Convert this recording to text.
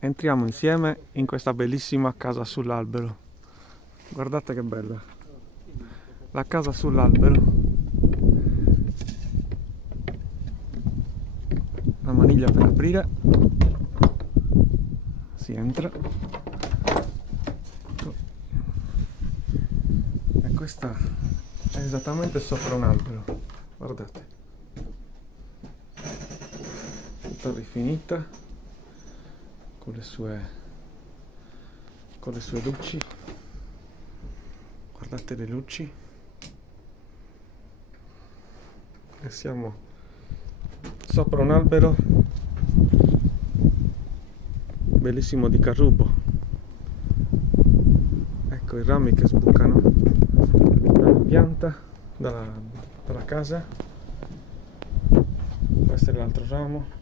Entriamo insieme in questa bellissima casa sull'albero. Guardate che bella. La casa sull'albero. La maniglia per aprire. Si entra. E questa è esattamente sopra un albero. Guardate. Tutta rifinita. Con le sue luci, guardate le luci, e siamo sopra un albero bellissimo di carrubo. Ecco i rami che sbucano dalla pianta, dalla casa. Questo è l'altro ramo.